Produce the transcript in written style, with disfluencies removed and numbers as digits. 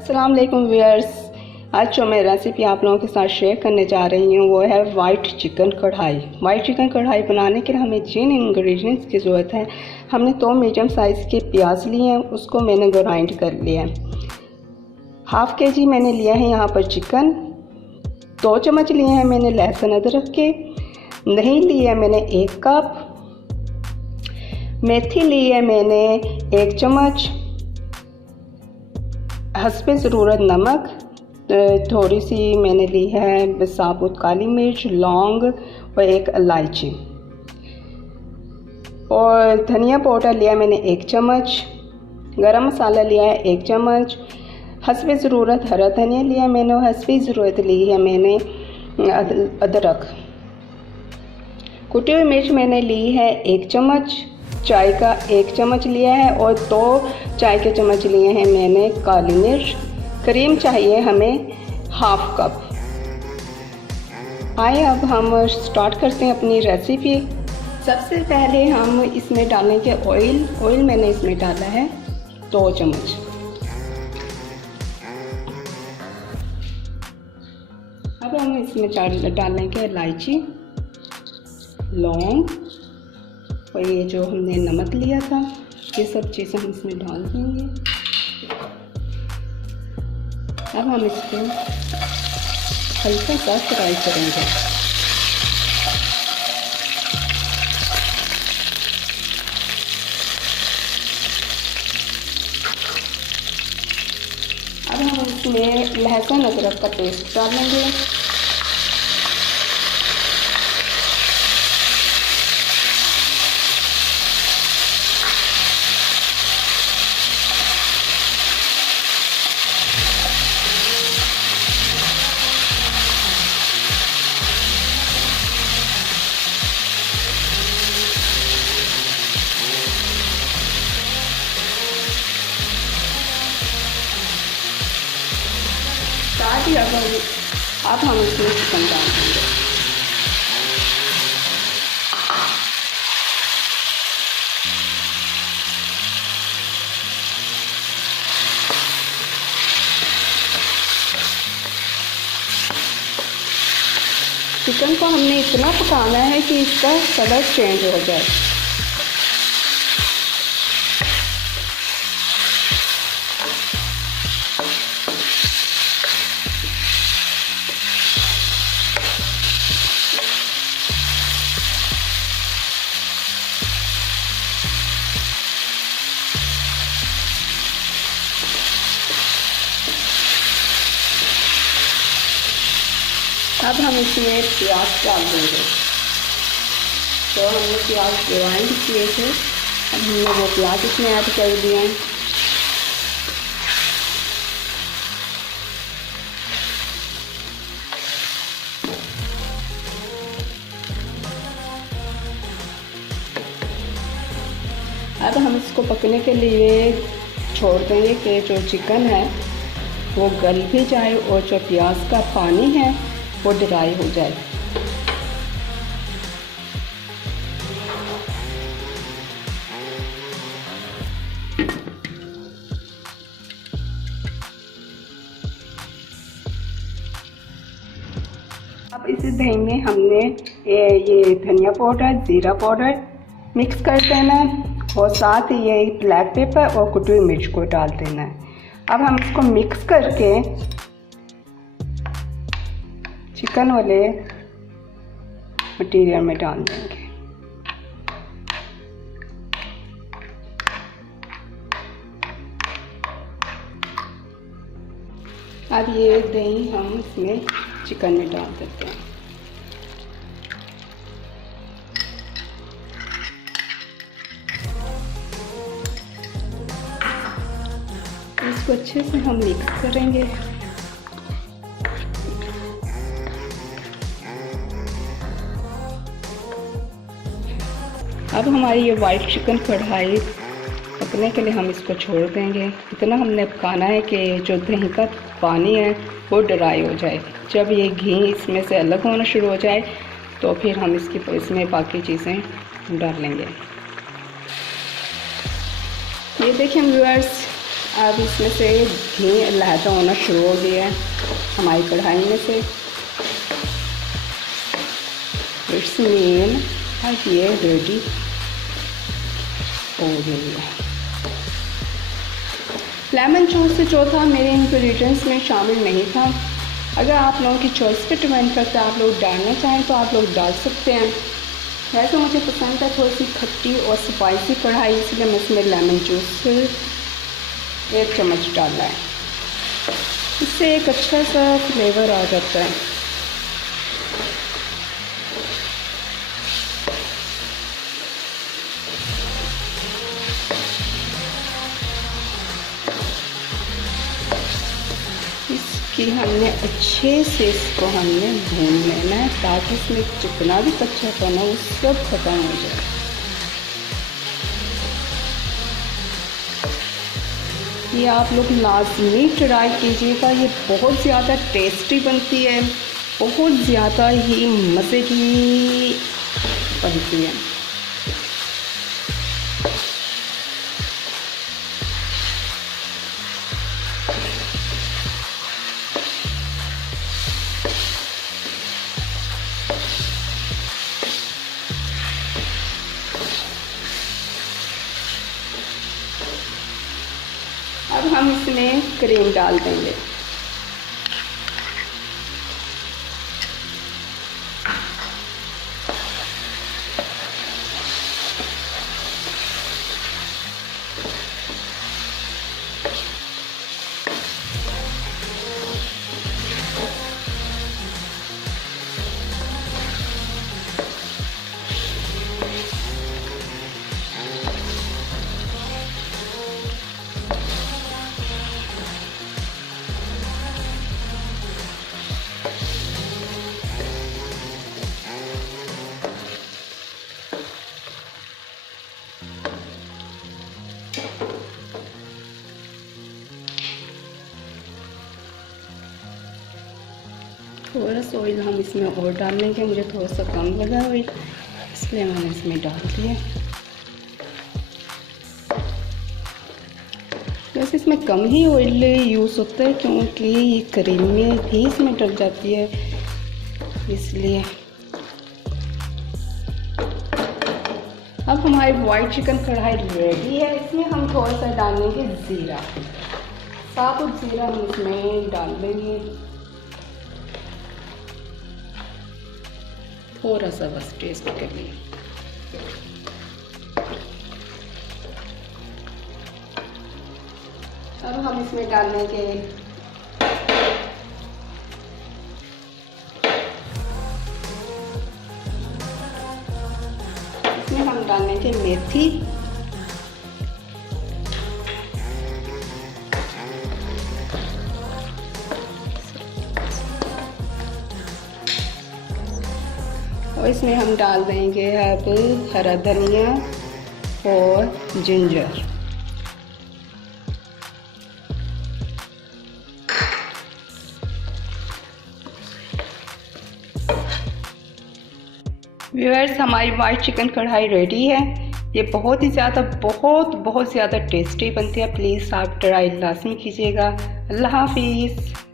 अस्सलाम वालेकुम व्यूअर्स। आज जो मैं रेसिपी आप लोगों के साथ शेयर करने जा रही हूँ वो है वाइट चिकन कढ़ाई। वाइट चिकन कढ़ाई बनाने के लिए हमें जिन इंग्रेडिएंट्स की ज़रूरत है, हमने 2 मीडियम साइज़ के प्याज लिए हैं, उसको मैंने ग्राइंड कर लिया है। हाफ़ kg मैंने लिया है यहाँ पर चिकन। 2 चम्मच लिए हैं मैंने लहसुन अदरक के। दही ली है मैंने 1 कप। मेथी ली है मैंने 1 चम्मच। हस्बे ज़रूरत नमक, थोड़ी सी मैंने ली है साबुत काली मिर्च, लौंग और 1 इलायची। और धनिया पाउडर लिया मैंने 1 चम्मच। गरम मसाला लिया है 1 चम्मच। हस्बे ज़रूरत हरा धनिया लिया मैंने और हस्बे ज़रूरत ली है मैंने अदरक। कुटी हुई मिर्च मैंने ली है 1 चम्मच। चाय का 1 चम्मच लिया है और 2 चाय के चम्मच लिए हैं मैंने काली मिर्च। क्रीम चाहिए हमें हाफ़ कप। आइए अब हम स्टार्ट करते हैं अपनी रेसिपी। सबसे पहले हम इसमें डालेंगे ऑयल मैंने इसमें डाला है 2 चम्मच। अब हम इसमें डालेंगे इलायची, लौंग और ये जो हमने नमक लिया था, ये सब चीज़ें हम इसमें डाल देंगे। अब हम इसको हल्का सा फ्राई करेंगे। अब हम इसमें लहसुन अदरक का पेस्ट डालेंगे। साथ ही अब हम इसमें चिकन डाल देंगे। चिकन को हमने इतना पकाना है कि इसका कलर चेंज हो जाए। अब हम इसमें प्याज डाल देंगे। तो हमने प्याज ग्राइंड किए थे, अब हमने वो प्याज इसमें ऐड कर दिया है। अब हम इसको पकने के लिए छोड़ देंगे कि जो चिकन है वो गल भी जाए और जो प्याज का पानी है वो ड्राई हो जाए। अब इस दही में हमने ये धनिया पाउडर, ज़ीरा पाउडर मिक्स कर देना है और साथ ही ये ब्लैक पेपर और कुटी हुई मिर्च को डाल देना है। अब हम इसको मिक्स करके चिकन वाले मटीरियल में डाल देंगे। अब ये दही हम इसमें चिकन में डाल देते हैं। इसको अच्छे से हम मिक्स करेंगे। अब हमारी ये वाइट चिकन कढ़ाई पकने के लिए हम इसको छोड़ देंगे। इतना हमने पकाना है कि जो दही का पानी है वो ड्राई हो जाए। जब ये घी इसमें से अलग होना शुरू हो जाए तो फिर हम इसमें बाकी चीज़ें डाल लेंगे। ये देखिए व्यूअर्स, अब इसमें से घी लहदा होना शुरू हो गया है हमारी कढ़ाई में से। इट्स मीन अब ये रेडी हो गई है। लेमन जूस से जो था मेरे इंग्रेडिएंट्स में शामिल नहीं था। अगर आप लोगों की चॉइस पे डिपेंड करता है, आप लोग डालना चाहें तो आप लोग डाल सकते हैं। वैसे मुझे पसंद है थोड़ी सी खट्टी और स्पाइसी कढ़ाई, इसलिए मैं इसमें लेमन जूस 1 चम्मच डाला है। इससे एक अच्छा सा फ्लेवर आ जाता है। इसकी हमने अच्छे से इसको हमने भून लेना है ताकि इसमें जितना भी कच्चापन है वो सब खत्म हो जाए। ये आप लोग लाजमी ट्राई कीजिएगा, ये बहुत ज़्यादा टेस्टी बनती है, बहुत ज़्यादा ही मज़े की बनती है। अब हम इसमें क्रीम डाल देंगे। थोड़ा सा ऑयल हम इसमें और डाल लेंगे, मुझे थोड़ा सा कम लगा ऑयल, इसलिए मैंने इसमें डाल दिया। वैसे इसमें कम ही ऑयल यूज़ होता है क्योंकि ये क्रीमी भी इसमें डल जाती है, इसलिए। अब हमारी वाइट चिकन कढ़ाई रेडी है। इसमें हम थोड़ा सा डालेंगे ज़ीरा, साबुत ज़ीरा हम इसमें डाल देंगे, थोड़ा सा बस टेस्ट के लिए। अब हम इसमें डालेंगे हम डालेंगे मेथी, और इसमें हम डाल देंगे अब हरा धनिया और जिंजर। व्यूअर्स, हमारी वाइट चिकन कढ़ाई रेडी है। ये बहुत ही ज़्यादा बहुत ज़्यादा टेस्टी बनती है। प्लीज़ आप ट्राई लाजमी कीजिएगा। अल्लाह हाफिज़।